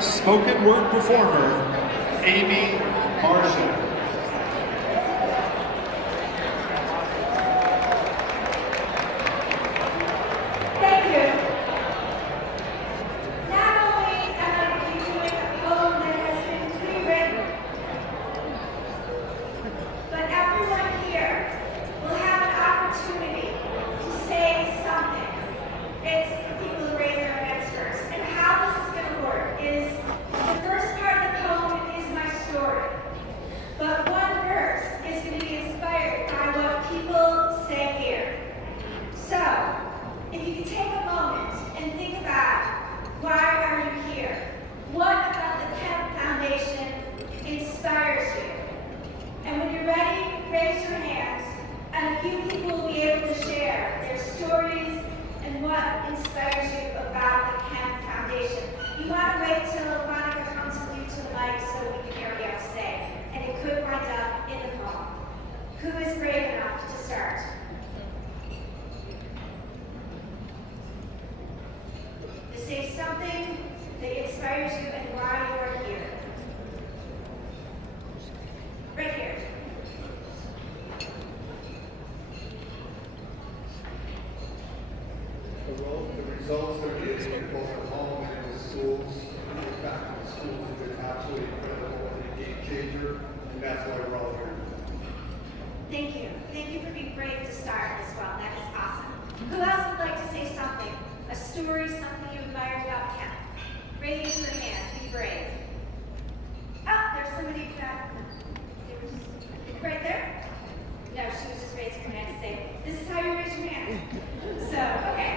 spoken word performer, Amy Marshall. What about the Kempe Foundation inspires you? And when you're ready, raise your hand, and a few people will be able to share their stories and what inspires you about the Kempe Foundation. You want to wait till Monica comes with you to the mic so we can hear what you have to say. And it could wind up in the poem. Who is brave enough to start? To say something that inspires you and why you are here. Right here. The results are getting both at home and in the schools. Back in the schools have been absolutely incredible and a game changer, and that's why we're all here. Thank you. Thank you for being brave to start as well. That is awesome. Who else would like to say something? A story, something you admire about Kempe? Raise your hand. Be brave. Oh, there's somebody back. Right there? No, she was just raising her hand to say, this is how you raise your hand. So, okay.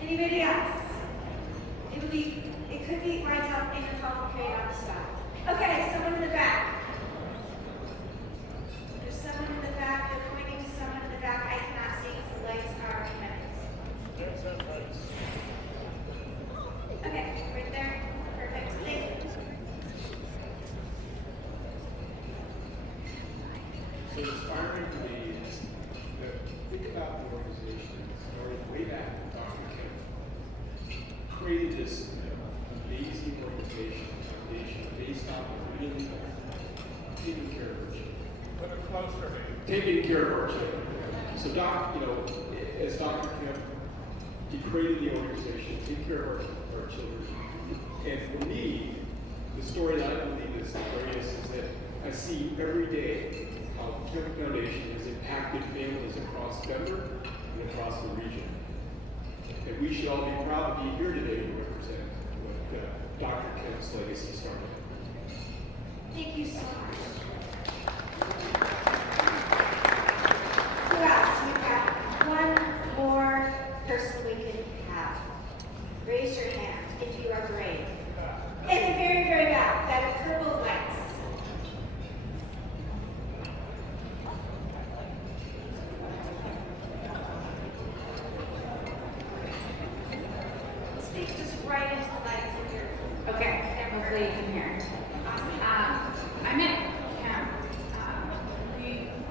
Anybody else? It could be lined up in the poem created on the spot. Okay, someone in the back. There's someone in the back. They're pointing to someone in the back. I cannot see because the lights are tremendous. Okay, right there. Perfect. Thank you. So inspiring to me is that think about the organization that started way back with Dr. Kempe, created this amazing organization, foundation based on really taking care of our children. Put it closer. Taking care of our children. So as Dr. Kempe, he created the organization, take care of our children. And for me, the story that I believe is the greatest is that I see every day how the Kempe Foundation has impacted families across Denver and across the region. And we should all be proud to be here today to represent what Dr. Kempe's legacy started. Thank you so much. Who else? We've got one more person we can have. Raise your hand if you are brave. In the very, very back, that purple lights. Speak just right into the lights in here. Okay, hopefully you can hear. I'm at camp.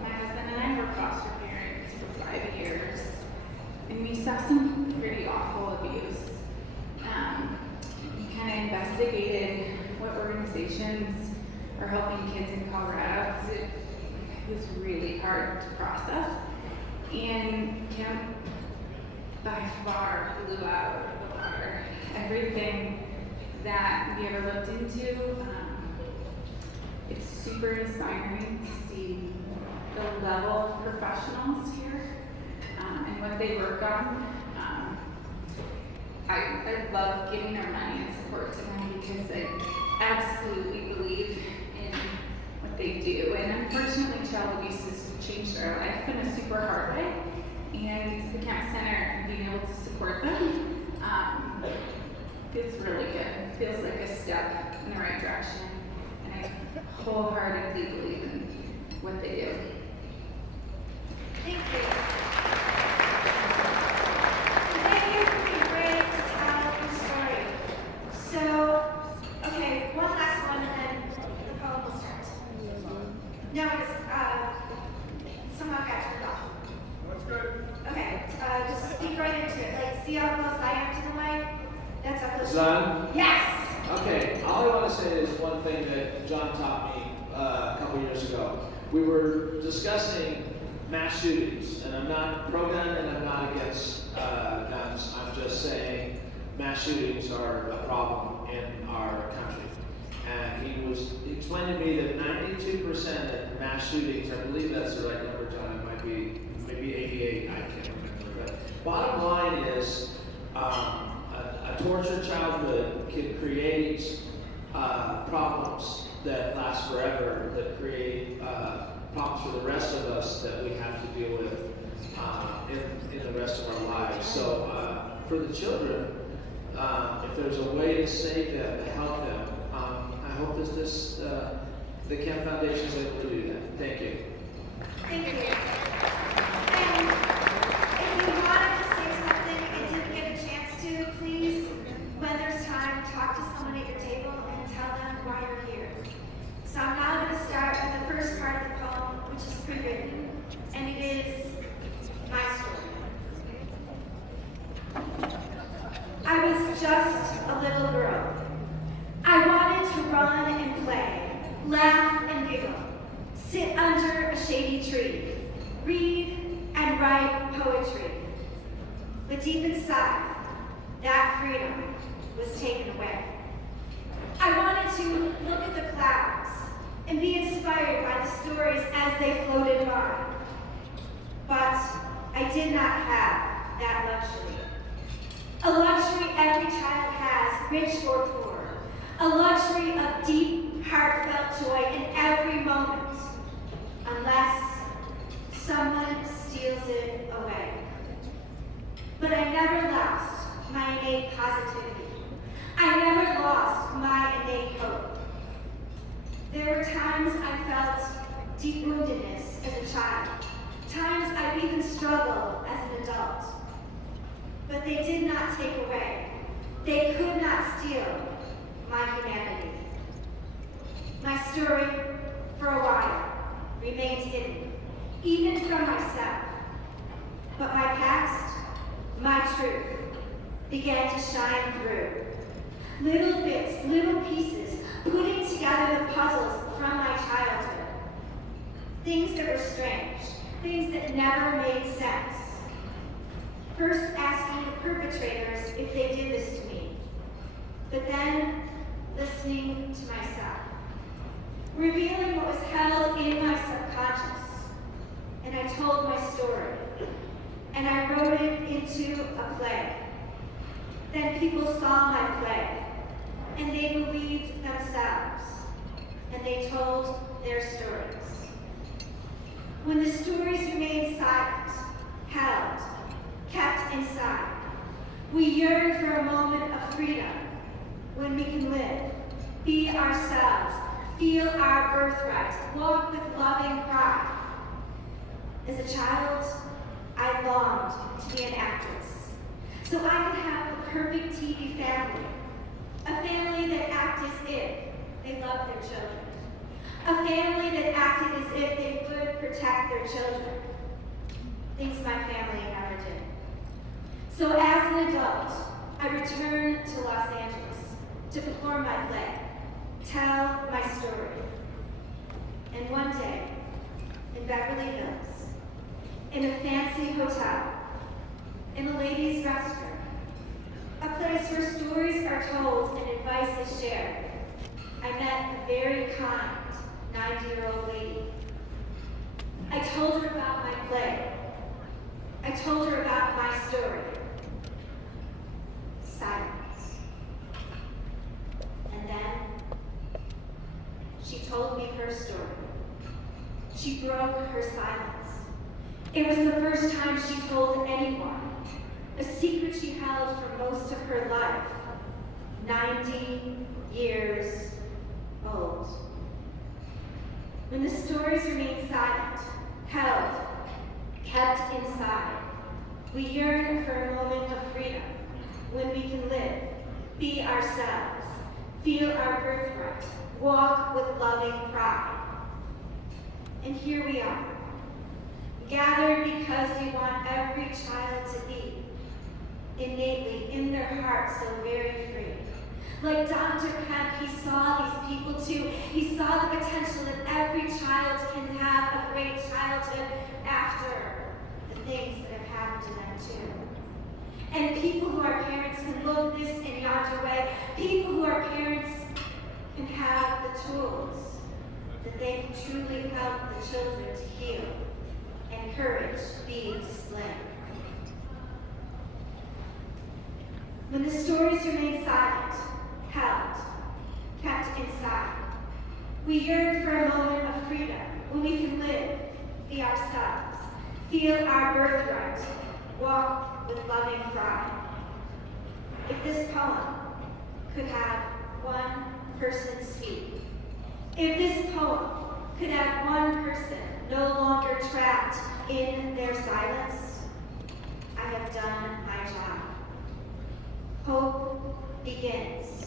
My husband and I were foster parents for 5 years, and we saw some pretty awful abuse. We kind of investigated what organizations are helping kids in Colorado because it was really hard to process. And camp by far blew out of the water everything that we ever looked into. It's super inspiring to see the level of professionals here and what they work on. I love giving our money and support to them because I absolutely believe in what they do. And unfortunately, child abuse has changed our life in a super hard way. And the Kempe Center, being able to support them, feels really good. Feels like a step in the right direction. And I wholeheartedly believe in what they do. Thank you. Thank you for being brave to tell your story. So, okay, one last one and then the poem will start. No, it's, somehow got turned off. That's good. Okay, just speak right into it. Like, see how close I am to the mic? That's how close. Is that on? Yes! all I want to say is one thing that John taught me a couple years ago. We were discussing mass shootings, and I'm not pro-gun and I'm not against guns. I'm just saying mass shootings are a problem in our country. And he explained to me that 92% of mass shootings, I believe that's the right number, John, it might be maybe 88, I can't remember. But bottom line is a tortured childhood can create problems that last forever, that create problems for the rest of us that we have to deal with in the rest of our lives. So for the children, if there's a way to save them, to help them, I hope that the Kempe Foundation is able to do that. Thank you. Thank you. And if you wanted to say something and didn't get a chance to, please, when there's time, talk to someone at your table and tell them why you're here. So I'm now going to start with the first part of the poem, which is pre-written, and it is my story. I was just a little girl. I wanted to run and play, laugh and giggle, sit under a shady tree, read and write poetry. But deep inside, that freedom was taken away. I wanted to look at the clouds and be inspired by the stories as they floated by. But I did not have that luxury. A luxury every child has, rich or poor. A luxury of deep, heartfelt joy in every moment, unless someone steals it away. But I never lost my innate positivity. I never lost my innate hope. There were times I felt deep woundedness as a child, times I've even struggled as an adult. But they did not take away. They could not steal my humanity. My story, for a while, remained hidden, even from myself. But my past, my truth, began to shine through. Little bits, little pieces, putting together the puzzles from my childhood. Things that were strange, things that never made sense. First asking the perpetrators if they did this to me, but then listening to myself, revealing what was held in my subconscious. And I told my story, and I wrote it into a play. Then people saw my play, and they believed themselves, and they told their stories. When the stories remained silent, held, kept inside, we yearn for a moment of freedom when we can live, be ourselves, feel our birthright, walk with loving pride. As a child, I longed to be an actress, so I could have a perfect TV family, a family that acted as if they loved their children, a family that acted as if they would protect their children, things my family never did. So as an adult, I returned to Los Angeles to perform my play, tell my story. And one day, in Beverly Hills, in a fancy hotel, in a ladies' restroom, a place where stories are told and advice is shared, I met a very kind 90-year-old lady. I told her about my play. I told her about my story. Silence. And then she told me her story. She broke her silence. It was the first time she told anyone a secret she held for most of her life. 90 years old. When the stories remain silent, held, kept inside, we yearn for a moment of freedom when we can live, be ourselves, feel our birthright, walk with loving pride. And here we are, gathered because we want every child to be innately in their heart so very free, Like Dr. Kemp, he saw these people too. He saw the potential that every child can have a great childhood after the things that have happened to them too. And people who are parents can look this and yonder way. People who are parents can have the tools that they can truly help the children to heal and courage be displayed. When the stories remain silent, held, kept inside, we yearn for a moment of freedom when we can live, be ourselves, feel our birthright, walk with loving pride. If this poem could have one person speak, if this poem could have one person no longer trapped in their silence, I have done my job. Hope begins